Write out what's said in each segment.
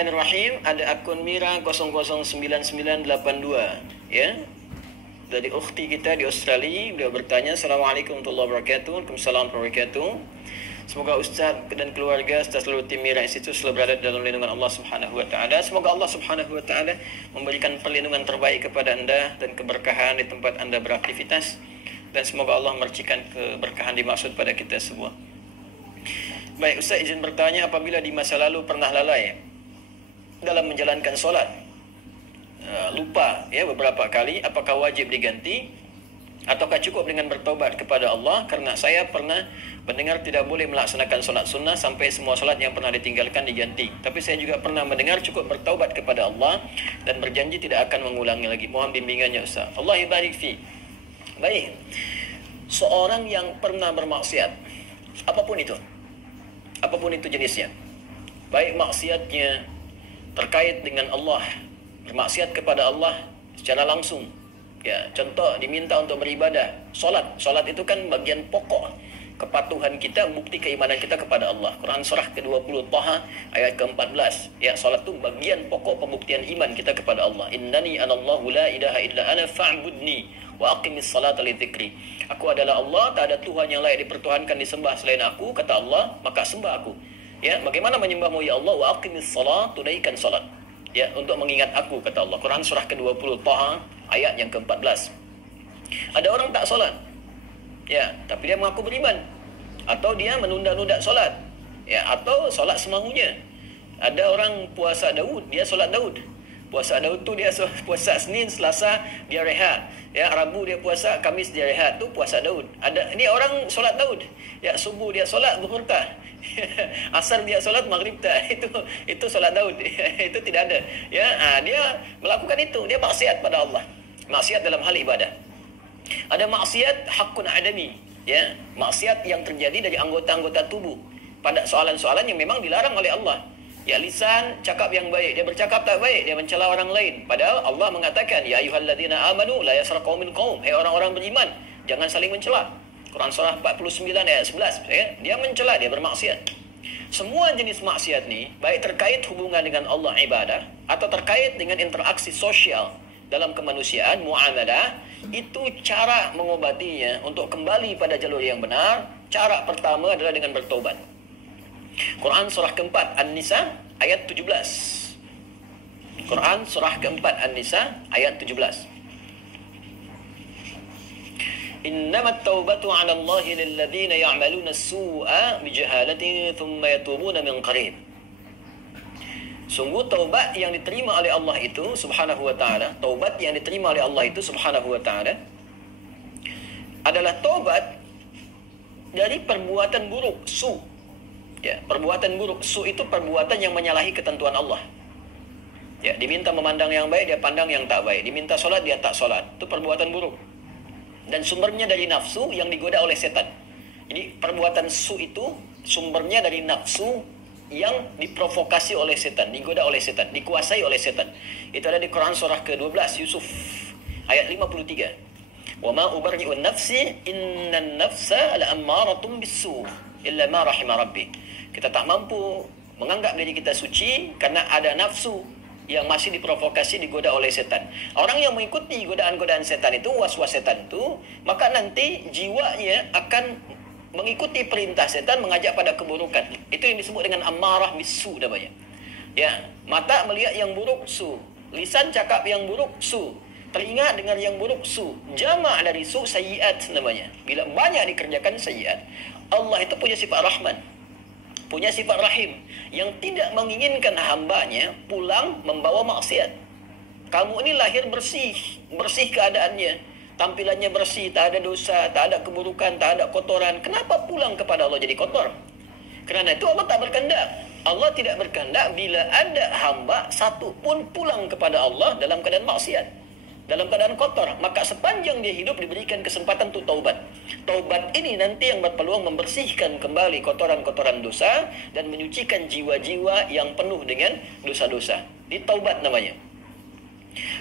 Bismillahirrahmanirrahim. Ada akun Mira 009982 ya. Dari ukhti kita di Australia. Beliau bertanya, Assalamualaikum warahmatullahi wabarakatuh. Waalaikumsalam warahmatullahi wabarakatuh. Semoga Ustaz dan keluarga serta seluruh tim Mira Institute selalu berada dalam lindungan Allah Subhanahu wa taala. Semoga Allah Subhanahu wa taala memberikan perlindungan terbaik kepada Anda dan keberkahan di tempat Anda beraktivitas, dan semoga Allah mercikan keberkahan dimaksud pada kita semua. Baik, Ustaz izin bertanya, apabila di masa lalu pernah lalai dalam menjalankan solat, lupa ya beberapa kali, apakah wajib diganti ataukah cukup dengan bertaubat kepada Allah? Karena saya pernah mendengar tidak boleh melaksanakan solat sunnah sampai semua solat yang pernah ditinggalkan diganti. Tapi saya juga pernah mendengar cukup bertaubat kepada Allah dan berjanji tidak akan mengulangi lagi. Mohon bimbingannya Ustaz. Allah barik fi. Baik, seorang yang pernah bermaksiat apapun itu jenisnya, baik maksiatnya terkait dengan Allah, bermaksiat kepada Allah secara langsung ya, contoh diminta untuk beribadah, solat itu kan bagian pokok kepatuhan kita, bukti keimanan kita kepada Allah. Quran surah ke-20 Taha ayat ke-14 ya, solat itu bagian pokok pembuktian iman kita kepada Allah. Innani anallahu la ilaha illa ana fa'budni wa aqimis salata li dzikri. Aku adalah Allah, tak ada Tuhan yang layak dipertuhankan disembah selain aku, kata Allah, maka sembah aku. Ya, bagaimana menyembahmu ya Allah? Wa aqimis salat, tunaikan salat. Ya, untuk mengingat aku, kata Allah. Quran surah ke-20 Taha ayat yang ke-14. Ada orang tak solat. Ya, tapi dia mengaku beriman. Atau dia menunda-nunda solat. Ya, atau solat semaunya. Ada orang puasa Daud, dia solat Daud. Puasa Daud tu dia puasa Senin, Selasa dia rehat. Ya, Rabu dia puasa, Kamis dia rehat. Tu puasa Daud. Ada ni orang solat Daud. Ya, subuh dia solat, zuhur tak. Asar dia solat, maghrib tak. Itu solat Daud. Itu tidak ada. Ya, dia melakukan itu, dia maksiat pada Allah. Maksiat dalam hal ibadah. Ada maksiat hakun adami, ya, maksiat yang terjadi dari anggota-anggota tubuh pada soalan-soalan yang memang dilarang oleh Allah. Ya, lisan cakap yang baik, dia bercakap tak baik, dia mencela orang lain. Padahal Allah mengatakan, ya ayyuhalladzina amanu la yasra qaumin qaum. Hai orang-orang beriman, jangan saling mencela. Quran surah 49 ayat 11, ya, dia mencela, dia bermaksiat. Semua jenis maksiat ni, baik terkait hubungan dengan Allah ibadah atau terkait dengan interaksi sosial dalam kemanusiaan, muamalah, itu cara mengobatinya untuk kembali pada jalur yang benar. Cara pertama adalah dengan bertobat. Quran surah keempat An-Nisa ayat 17. Quran surah keempat An-Nisa ayat 17. Innamat taubatu 'ala Allahi lilladzina ya'maluna as-su'a bijahalatin thumma yatubuna min qarib. Sungguh taubat yang diterima oleh Allah itu subhanahu wa ta'ala, taubat yang diterima oleh Allah itu subhanahu wa ta'ala adalah taubat dari perbuatan buruk, su. Ya, perbuatan buruk, su itu perbuatan yang menyalahi ketentuan Allah. Ya, diminta memandang yang baik, dia pandang yang tak baik. Diminta solat, dia tak solat. Itu perbuatan buruk. Dan sumbernya dari nafsu yang digoda oleh setan. Jadi perbuatan su itu sumbernya dari nafsu yang diprovokasi oleh setan, digoda oleh setan, dikuasai oleh setan. Itu ada di Quran surah ke-12 Yusuf ayat 53. Wa ma ubarri'u nafsi innan nafsa la'ammaratun bis-su illa ma rahima rabbi. Kita tak mampu menganggap diri kita suci karena ada nafsu yang masih diprovokasi, digoda oleh setan. Orang yang mengikuti godaan-godaan setan itu, was-was setan itu, maka nanti jiwanya akan mengikuti perintah setan, mengajak pada keburukan. Itu yang disebut dengan ammarah bisu namanya. Ya, mata melihat yang buruk, su. Lisan cakap yang buruk, su. Telinga dengar yang buruk, su. Jamak dari su, sayyiat namanya. Bila banyak dikerjakan sayyiat. Allah itu punya sifat rahman, punya sifat rahim, yang tidak menginginkan hambanya pulang membawa maksiat. Kamu ini lahir bersih keadaannya, tampilannya bersih, tak ada dosa, tak ada keburukan, tak ada kotoran. Kenapa pulang kepada Allah jadi kotor? Kerana itu Allah tak berkehendak. Allah tidak berkehendak bila ada hamba satu pun pulang kepada Allah dalam keadaan maksiat, dalam keadaan kotor. Maka sepanjang dia hidup diberikan kesempatan untuk taubat. Taubat ini nanti yang berpeluang membersihkan kembali kotoran-kotoran dosa dan menyucikan jiwa-jiwa yang penuh dengan dosa-dosa. Ini taubat namanya.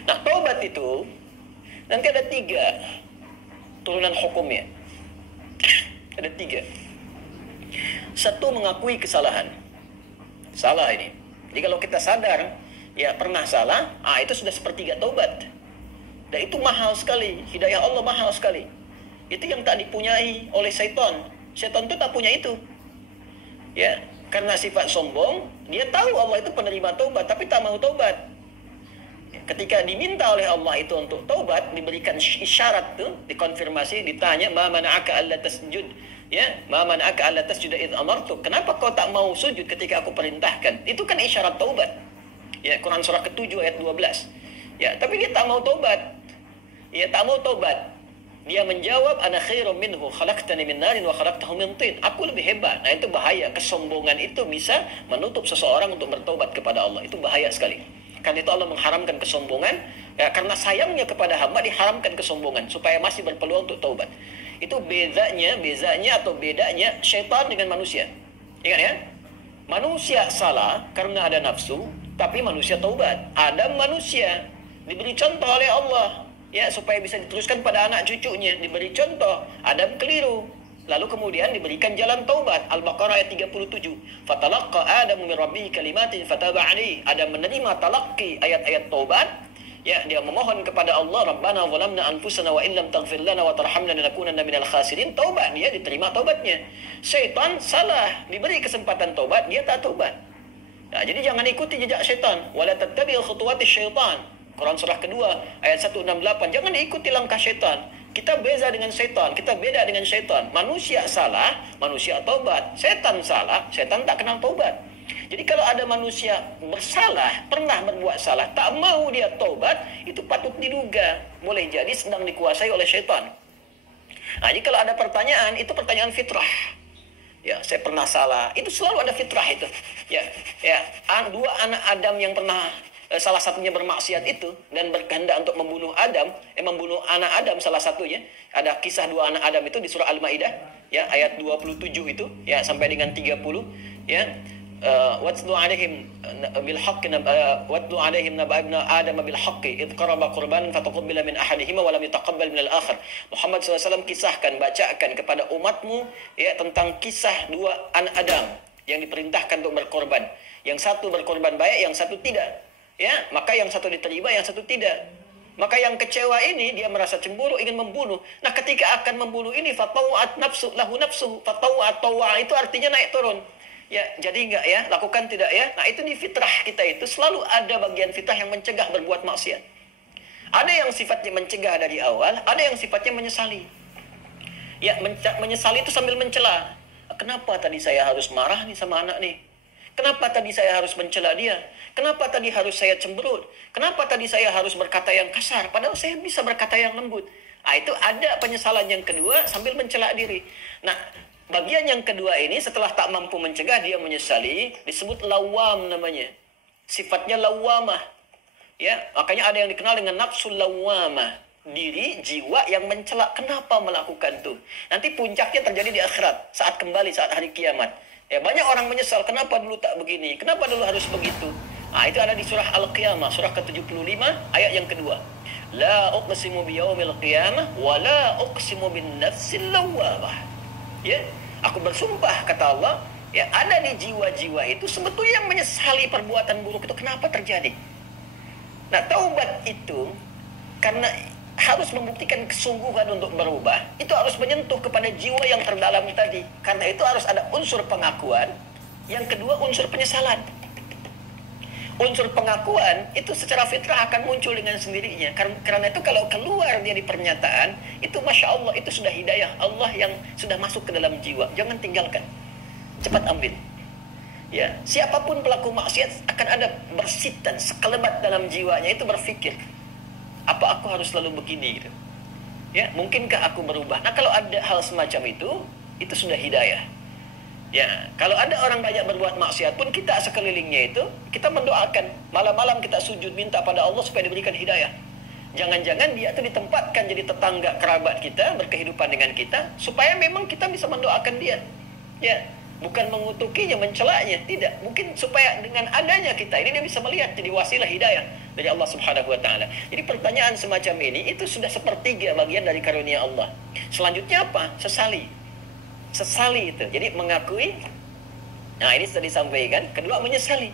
Nah, taubat itu nanti ada 3 turunan hukumnya. Ada 3. 1, mengakui kesalahan. Salah ini. Jadi kalau kita sadar ya pernah salah, itu sudah sepertiga taubat. Dan itu mahal sekali, hidayah Allah mahal sekali. Itu yang tak dipunyai oleh syaitan. Syaitan itu tak punya itu. Ya, karena sifat sombong, dia tahu Allah itu penerima taubat tapi tak mau taubat. Ketika diminta oleh Allah itu untuk taubat, diberikan isyarat tuh, dikonfirmasi, ditanya, "Ma mana'aka alla tasjud?" Ya, "Ma mana'aka alla tasjuda id amartu?" Kenapa kau tak mau sujud ketika aku perintahkan? Itu kan isyarat taubat. Ya, Quran surah ke-7 ayat 12. Ya, tapi dia tak mau taubat. Ya, tak mau taubat. Dia menjawab, "Ana khairum minhu, khalaqtani min narin wa khalaqtahu min tin." Aku lebih hebat. Nah, itu bahaya. Kesombongan itu bisa menutup seseorang untuk bertaubat kepada Allah. Itu bahaya sekali. Karena itu Allah mengharamkan kesombongan, ya, karena sayangnya kepada hamba diharamkan kesombongan supaya masih berpeluang untuk taubat. Itu bedanya atau bedanya syaitan dengan manusia. Ingat ya, manusia salah karena ada nafsu, tapi manusia taubat. Adam manusia diberi contoh oleh Allah, ya, supaya bisa diteruskan pada anak cucunya. Diberi contoh, Adam keliru, lalu kemudian diberikan jalan taubat. Al-Baqarah ayat 37. Fatalaqqa Adamu min rabbih kalimatin fataba alaihi. Adam menerima talaqi ayat-ayat taubat. Ya, dia memohon kepada Allah, "Rabbana zalamna anfusana wa illam taghfir lana wa tarhamna lanakunanna minal khasirin." Taubat, dia diterima taubatnya. Syaitan salah, diberi kesempatan taubat, dia tak taubat. Nah, jadi jangan ikuti jejak syaitan. Wala tattabi'u khutuwatis syaitan. Quran surah kedua ayat 168. Jangan diikuti langkah syaitan. Kita beda dengan syaitan. Kita beda dengan syaitan. Manusia salah, manusia taubat. Syaitan salah, syaitan tak kenal taubat. Jadi kalau ada manusia bersalah, pernah berbuat salah, tak mau dia taubat, itu patut diduga. Boleh jadi sedang dikuasai oleh syaitan. Nah, jadi kalau ada pertanyaan, itu pertanyaan fitrah. Ya, saya pernah salah. Itu selalu ada fitrah itu. Ya, dua anak Adam yang pernah salah satunya bermaksiat itu dan berkehendak untuk membunuh membunuh anak Adam salah satunya. Ada kisah dua anak Adam itu di surah Al-Maidah, ya, ayat 27 itu, ya, sampai dengan 30, ya. Watlu alaihim bil haqqi watlu alaihim naba ibna adam bil haqqi id qaraba qurbanan fataqabbala min ahadihima wa lam yataqabbal min al-akhar. Muhammad SAW kisahkan, bacakan kepada umatmu, ya, tentang kisah dua anak Adam yang diperintahkan untuk berkorban. Yang satu berkorban baik, yang satu tidak. Ya, maka yang satu diterima, yang satu tidak. Maka yang kecewa ini dia merasa cemburu, ingin membunuh. Nah, ketika akan membunuh ini fatawat nafsu lahu nafsu, fatawat tawa itu artinya naik turun. Ya, jadi enggak ya, lakukan tidak ya. Nah, itu di fitrah kita itu selalu ada bagian fitrah yang mencegah berbuat maksiat. Ada yang sifatnya mencegah dari awal, ada yang sifatnya menyesali. Ya, menyesali itu sambil mencela. Kenapa tadi saya harus marah nih sama anak nih? Kenapa tadi saya harus mencela dia? Kenapa tadi harus saya cemberut? Kenapa tadi saya harus berkata yang kasar? Padahal saya bisa berkata yang lembut. Nah, itu ada penyesalan yang kedua sambil mencela diri. Nah, bagian yang kedua ini setelah tak mampu mencegah, dia menyesali, disebut lawam namanya. Sifatnya lawamah. Ya, makanya ada yang dikenal dengan nafsul lawamah. Diri, jiwa yang mencela. Kenapa melakukan itu? Nanti puncaknya terjadi di akhirat, saat kembali, saat hari kiamat. Ya, banyak orang menyesal, kenapa dulu tak begini? Kenapa dulu harus begitu? Nah, itu ada di surah Al-Qiyamah, surah ke-75, ayat yang kedua. La uqsimu biyaumil qiyamah, wa la uqsimu bin nafsil lawamah. Ya, aku bersumpah, kata Allah, ya, ada di jiwa-jiwa itu sebetulnya yang menyesali perbuatan buruk itu. Kenapa terjadi? Nah, taubat itu karena harus membuktikan kesungguhan untuk berubah, itu harus menyentuh kepada jiwa yang terdalam tadi. Karena itu harus ada unsur pengakuan, yang kedua unsur penyesalan. Unsur pengakuan itu secara fitrah akan muncul dengan sendirinya. Karena itu kalau keluar dia di pernyataan, itu Masya Allah, itu sudah hidayah Allah yang sudah masuk ke dalam jiwa. Jangan tinggalkan, cepat ambil. Ya, siapapun pelaku maksiat akan ada bersitan, sekelebat dalam jiwanya itu berpikir, apa aku harus selalu begini gitu. Ya, mungkinkah aku berubah? Nah, kalau ada hal semacam itu sudah hidayah. Ya, kalau ada orang banyak berbuat maksiat pun, kita sekelilingnya itu kita mendoakan, malam-malam kita sujud minta pada Allah supaya diberikan hidayah. Jangan-jangan dia itu ditempatkan jadi tetangga kerabat kita, berkehidupan dengan kita, supaya memang kita bisa mendoakan dia. Ya, bukan mengutukinya, mencelaknya, tidak. Mungkin supaya dengan adanya kita ini dia bisa melihat jadi wasilah hidayah dari Allah Subhanahu wa taala. Jadi pertanyaan semacam ini itu sudah sepertiga bagian dari karunia Allah. Selanjutnya apa? Sesali itu. Jadi mengakui. Nah, ini sudah disampaikan. Kedua, menyesali.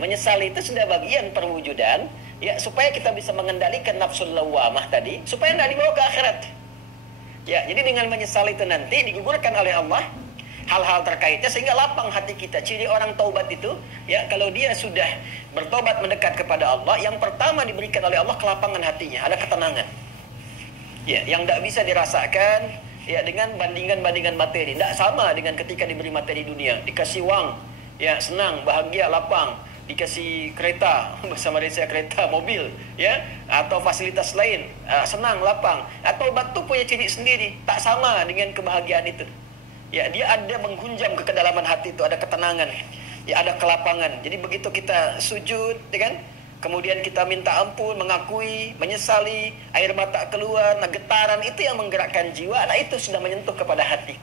Menyesal itu sudah bagian perwujudan, ya, supaya kita bisa mengendalikan nafsul lawamah tadi, supaya tidak dibawa ke akhirat. Ya, jadi dengan menyesal itu nanti digugurkan oleh Allah hal-hal terkaitnya sehingga lapang hati kita. Ciri orang taubat itu, ya, kalau dia sudah bertobat mendekat kepada Allah, yang pertama diberikan oleh Allah kelapangan hatinya, ada ketenangan. Ya, yang tidak bisa dirasakan, ya, dengan bandingan-bandingan materi. Tidak sama dengan ketika diberi materi dunia, dikasih uang, ya, senang, bahagia, lapang. Dikasih kereta, bahasa Malaysia kereta, mobil, ya, atau fasilitas lain, senang, lapang. Taubat itu punya ciri sendiri, tak sama dengan kebahagiaan itu. Ya, dia ada menghunjam ke kedalaman hati itu, ada ketenangan, ya, ada kelapangan. Jadi begitu kita sujud, ya kan, kemudian kita minta ampun, mengakui, menyesali, air mata keluar, nah, getaran itu yang menggerakkan jiwa, nah itu sudah menyentuh kepada hati.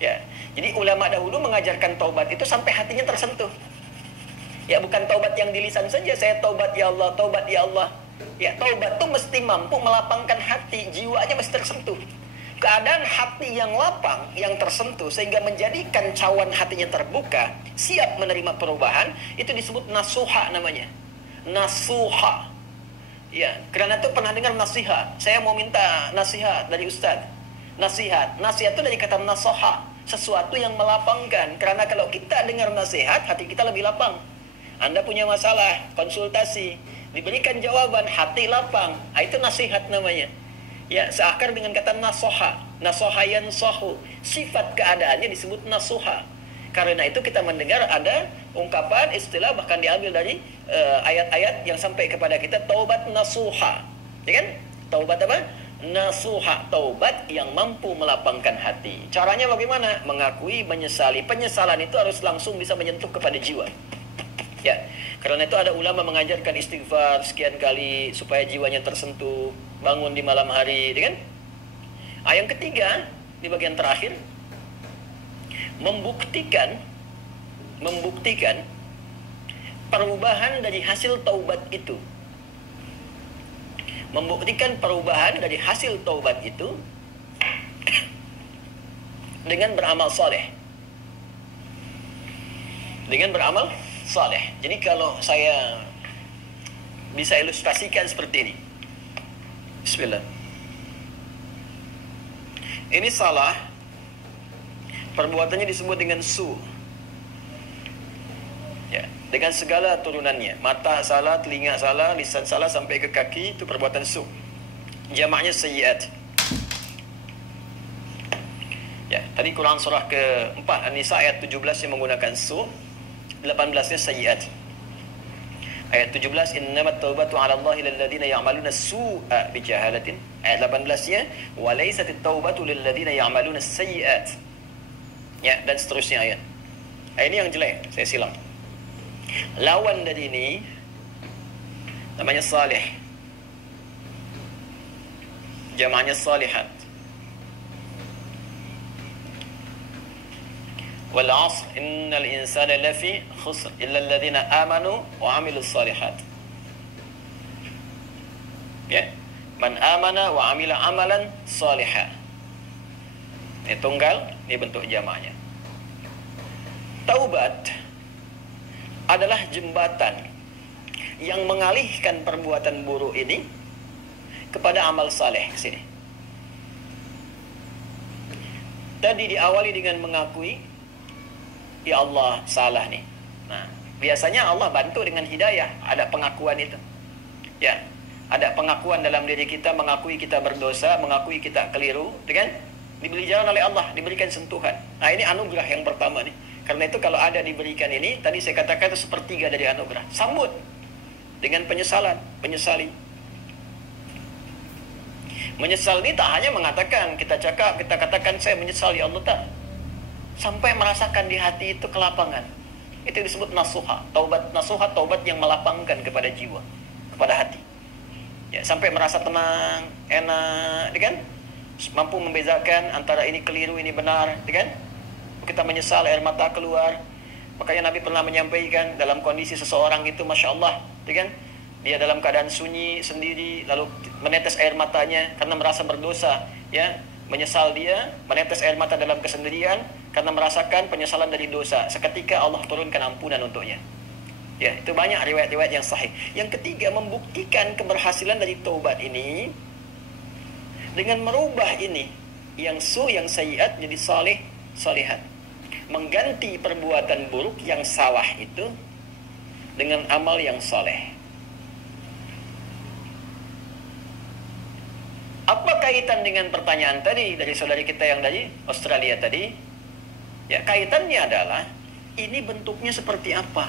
Ya, jadi ulama dahulu mengajarkan taubat itu sampai hatinya tersentuh. Ya, bukan taubat yang di lisan saja, saya taubat ya Allah, taubat ya Allah. Ya, taubat itu mesti mampu melapangkan hati, jiwanya mesti tersentuh. Keadaan hati yang lapang, yang tersentuh, sehingga menjadikan cawan hatinya terbuka, siap menerima perubahan, itu disebut nasuha namanya. Nasuha. Ya, karena itu pernah dengar nasihat. Saya mau minta nasihat dari Ustaz. Nasihat itu dari kata nasoha, sesuatu yang melapangkan. Karena kalau kita dengar nasihat, hati kita lebih lapang. Anda punya masalah, konsultasi, diberikan jawaban, hati lapang. Itu nasihat namanya. Ya, seakar dengan kata nasoha. Nasoha yansohu. Sifat keadaannya disebut nasuha. Karena itu kita mendengar ada ungkapan, istilah, bahkan diambil dari ayat-ayat yang sampai kepada kita, taubat nasuha. Ya kan? Taubat apa? Nasuha. Taubat yang mampu melapangkan hati. Caranya bagaimana? Mengakui, menyesali. Penyesalan itu harus langsung bisa menyentuh kepada jiwa. Ya, karena itu ada ulama mengajarkan istighfar sekian kali supaya jiwanya tersentuh, bangun di malam hari, kan? Yang ketiga, di bagian terakhir, membuktikan perubahan dari hasil taubat itu. Membuktikan perubahan dari hasil taubat itu dengan beramal soleh. Dengan beramal saleh. Jadi kalau saya bisa ilustrasikan seperti ini. Bismillah. Ini salah. Perbuatannya disebut dengan su. Ya, dengan segala turunannya. Mata salah, telinga salah, lisan salah sampai ke kaki, itu perbuatan su. Jamaknya sayyiat. Ya, tadi Quran surah ke-4 An-Nisa ayat 17 yang menggunakan su. 18-nya sayyiat. Ayat 17, innamat taubatu 'ala Allahi lil ladzina ya'maluna su'a bijahalatin. Ayat 18-nya, wa laysatit taubatu lil ladzina ya'maluna sayyiat. Ya, dan seterusnya ayat. Ini yang jelek, saya silam. Lawan dari ini namanya salih. Jamaknya salihat. Wal 'asr innal insana lafi khusr illa alladhina amanu wa 'amilus shalihat. Ya, man amana wa 'amila 'amalan shalihan. Ini tunggal, ini bentuk jamaknya. Taubat adalah jembatan yang mengalihkan perbuatan buruk ini kepada amal saleh ke sini. Tadi diawali dengan mengakui, ya Allah, salah nih. Nah, biasanya Allah bantu dengan hidayah, ada pengakuan itu. Ya, ada pengakuan dalam diri kita, mengakui kita berdosa, mengakui kita keliru, kan? Diberi jalan oleh Allah, diberikan sentuhan. Nah, ini anugerah yang pertama nih. Karena itu kalau ada diberikan ini, tadi saya katakan itu sepertiga dari anugerah. Sambut dengan penyesalan, menyesali. Menyesal ini tak hanya mengatakan, kita katakan saya menyesal ya Allah, tak. Sampai merasakan di hati itu kelapangan. Itu disebut nasuha. Taubat nasuha, taubat yang melapangkan kepada jiwa, kepada hati. Ya, sampai merasa tenang, enak, kan? Mampu membezakan antara ini keliru, ini benar, kan? Kita menyesal, air mata keluar. Makanya Nabi pernah menyampaikan dalam kondisi seseorang itu, Masya Allah, kan? Dia dalam keadaan sunyi sendiri, lalu menetes air matanya karena merasa berdosa, ya. Menyesal dia, menetes air mata dalam kesendirian karena merasakan penyesalan dari dosa. Seketika Allah turunkan ampunan untuknya. Ya, itu banyak riwayat-riwayat yang sahih. Yang ketiga, membuktikan keberhasilan dari taubat ini dengan merubah ini yang yang sayyiat jadi saleh, salihat. Mengganti perbuatan buruk yang salah itu dengan amal yang saleh. Apa kaitan dengan pertanyaan tadi dari saudari kita yang dari Australia tadi? Ya, kaitannya adalah ini bentuknya seperti apa?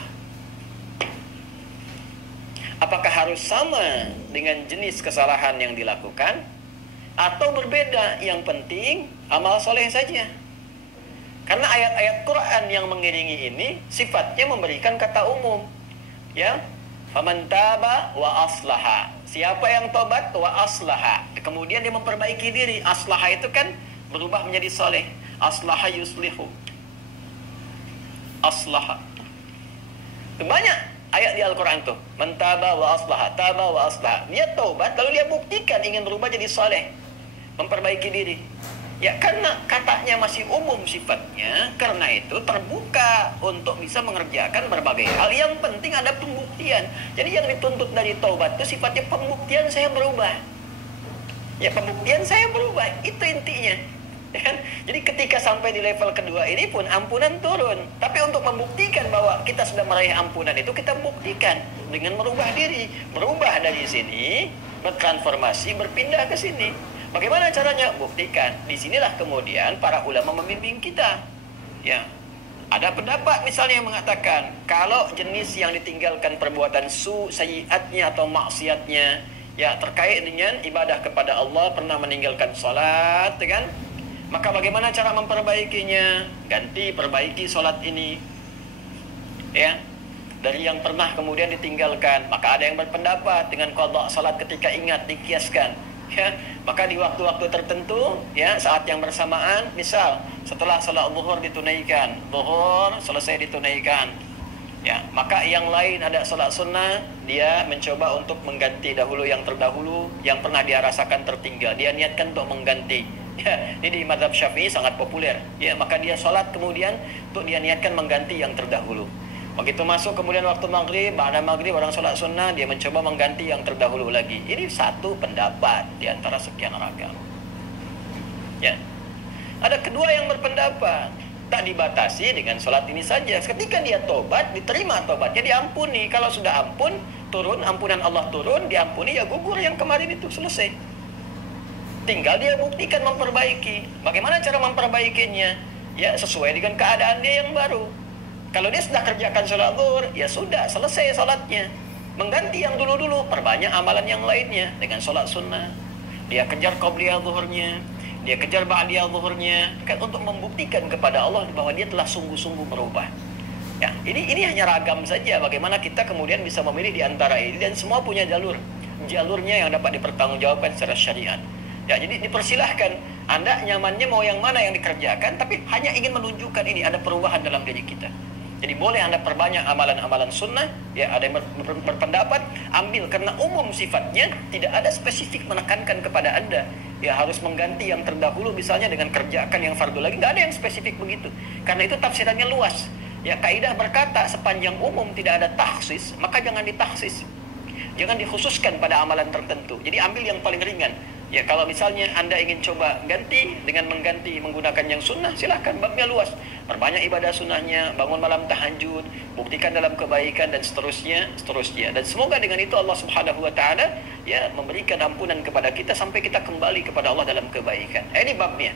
Apakah harus sama dengan jenis kesalahan yang dilakukan atau berbeda? Yang penting amal soleh saja. Karena ayat-ayat Quran yang mengiringi ini sifatnya memberikan kata umum. Ya, faman taba wa aslaha. Siapa yang tobat wa aslaha, kemudian dia memperbaiki diri. Aslaha itu kan berubah menjadi soleh. Aslaha yuslihu. Aslaha. Banyak ayat di Al-Quran tuh. Man taba wa aslaha, taba wa aslaha. Dia tobat lalu dia buktikan ingin berubah jadi soleh, memperbaiki diri. Ya, karena katanya masih umum sifatnya, karena itu terbuka untuk bisa mengerjakan berbagai hal. Yang penting ada pembuktian. Jadi yang dituntut dari taubat itu sifatnya pembuktian saya berubah. Ya, pembuktian saya berubah, itu intinya. Ya kan? Jadi ketika sampai di level kedua ini pun ampunan turun. Tapi untuk membuktikan bahwa kita sudah meraih ampunan itu, kita buktikan dengan merubah diri. Merubah dari sini, bertransformasi, berpindah ke sini. Bagaimana caranya? Buktikan. Disinilah kemudian para ulama membimbing kita. Ya, ada pendapat misalnya yang mengatakan kalau jenis yang ditinggalkan perbuatan sayyiatnya atau maksiatnya ya terkait dengan ibadah kepada Allah, pernah meninggalkan salat, kan? Maka bagaimana cara memperbaikinya? Ganti, perbaiki salat ini. Ya. Dari yang pernah kemudian ditinggalkan, maka ada yang berpendapat dengan qadha salat ketika ingat, dikiaskan. Ya, maka di waktu-waktu tertentu, ya, saat yang bersamaan, misal setelah salat zuhur ditunaikan, zuhur selesai ditunaikan, ya, maka yang lain ada salat sunnah, dia mencoba untuk mengganti dahulu yang terdahulu, yang pernah dia rasakan tertinggal, dia niatkan untuk mengganti. Ya, ini di mazhab Syafi'i sangat populer. Ya, maka dia salat kemudian untuk dia niatkan mengganti yang terdahulu. Begitu masuk kemudian waktu maghrib, ba'da maghrib orang sholat sunnah, dia mencoba mengganti yang terdahulu lagi. Ini satu pendapat di antara sekian ragam. Ya. Ada kedua yang berpendapat tak dibatasi dengan sholat ini saja. Ketika dia tobat, diterima tobatnya, diampuni. Kalau sudah ampun, turun, ampunan Allah turun, diampuni, ya gugur yang kemarin itu, selesai. Tinggal dia buktikan memperbaiki. Bagaimana cara memperbaikinya? Ya, sesuai dengan keadaan dia yang baru. Kalau dia sudah kerjakan sholat zuhur, ya sudah, selesai sholatnya. Mengganti yang dulu-dulu, perbanyak amalan yang lainnya dengan sholat sunnah. Dia kejar qobliyah zuhurnya, dia kejar ba'diyah zuhurnya, kan, untuk membuktikan kepada Allah bahwa dia telah sungguh-sungguh berubah. Ya, ini hanya ragam saja bagaimana kita kemudian bisa memilih di antara ini, dan semua punya jalurnya yang dapat dipertanggungjawabkan secara syariat. Ya, jadi dipersilahkan Anda nyamannya mau yang mana yang dikerjakan, tapi hanya ingin menunjukkan ini ada perubahan dalam diri kita. Jadi boleh Anda perbanyak amalan-amalan sunnah, ya, ada yang berpendapat ambil karena umum sifatnya, tidak ada spesifik menekankan kepada Anda ya harus mengganti yang terdahulu misalnya dengan kerjakan yang fardu lagi, nggak ada yang spesifik begitu. Karena itu tafsirannya luas. Ya, kaidah berkata sepanjang umum tidak ada takhsis, maka jangan ditaksis. Jangan dikhususkan pada amalan tertentu. Jadi ambil yang paling ringan. Ya, kalau misalnya Anda ingin coba ganti dengan mengganti menggunakan yang sunnah, silahkan, babnya luas. Perbanyak ibadah sunnahnya, bangun malam tahajud, buktikan dalam kebaikan, dan seterusnya. Dan semoga dengan itu Allah Subhanahu wa taala ya memberikan ampunan kepada kita sampai kita kembali kepada Allah dalam kebaikan. Ini babnya.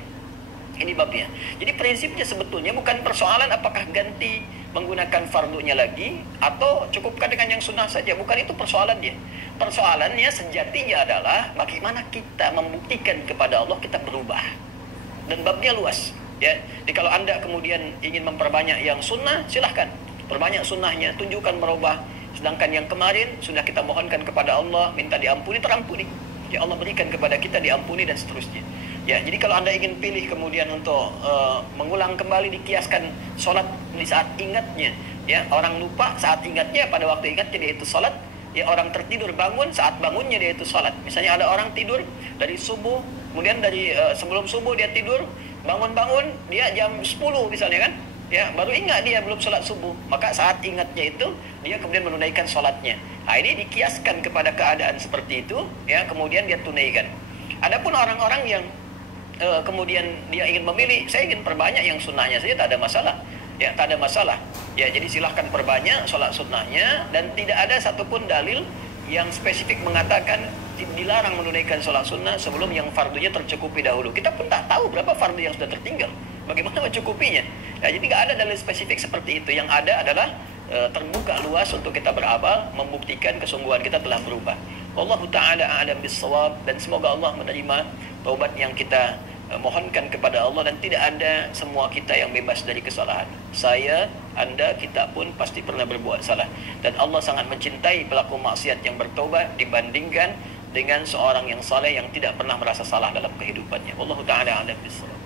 Jadi prinsipnya sebetulnya bukan persoalan apakah ganti menggunakan fardunya lagi atau cukupkan dengan yang sunnah saja. Bukan itu persoalannya. Persoalannya sejatinya adalah bagaimana kita membuktikan kepada Allah kita berubah. Dan babnya luas. Ya, jadi kalau Anda kemudian ingin memperbanyak yang sunnah, silahkan perbanyak sunnahnya, tunjukkan merubah. Sedangkan yang kemarin sudah kita mohonkan kepada Allah, minta diampuni, terampuni. Ya, Allah berikan kepada kita diampuni dan seterusnya. Ya, jadi kalau Anda ingin pilih kemudian untuk mengulang kembali, dikiaskan sholat di saat ingatnya, ya, orang lupa saat ingatnya, pada waktu ingatnya dia itu sholat, ya, orang tertidur bangun saat bangunnya dia itu sholat. Misalnya ada orang tidur dari subuh, kemudian dari sebelum subuh dia tidur, bangun dia jam 10 misalnya, kan, ya baru ingat dia belum sholat subuh, maka saat ingatnya itu dia kemudian menunaikan sholatnya. Nah, ini dikiaskan kepada keadaan seperti itu, ya kemudian dia tunaikan. Adapun orang-orang yang kemudian dia ingin memilih, saya ingin perbanyak yang sunnahnya saja, tak ada masalah, ya tak ada masalah, ya jadi silahkan perbanyak sholat sunnahnya, dan tidak ada satupun dalil yang spesifik mengatakan dilarang menunaikan sholat sunnah sebelum yang fardunya tercukupi dahulu. Kita pun tak tahu berapa fardu yang sudah tertinggal, bagaimana mencukupinya. Ya, jadi nggak ada dalil spesifik seperti itu. Yang ada adalah terbuka luas untuk kita beramal, membuktikan kesungguhan kita telah berubah. Wallahu ta'ala a'lam bis-shawab, dan semoga Allah menerima taubat yang kita mohonkan kepada Allah, dan tidak ada semua kita yang bebas dari kesalahan. Saya, Anda, kita pun pasti pernah berbuat salah, dan Allah sangat mencintai pelaku maksiat yang bertobat dibandingkan dengan seorang yang saleh yang tidak pernah merasa salah dalam kehidupannya. Wallahu ta'ala a'lam bis-shawab.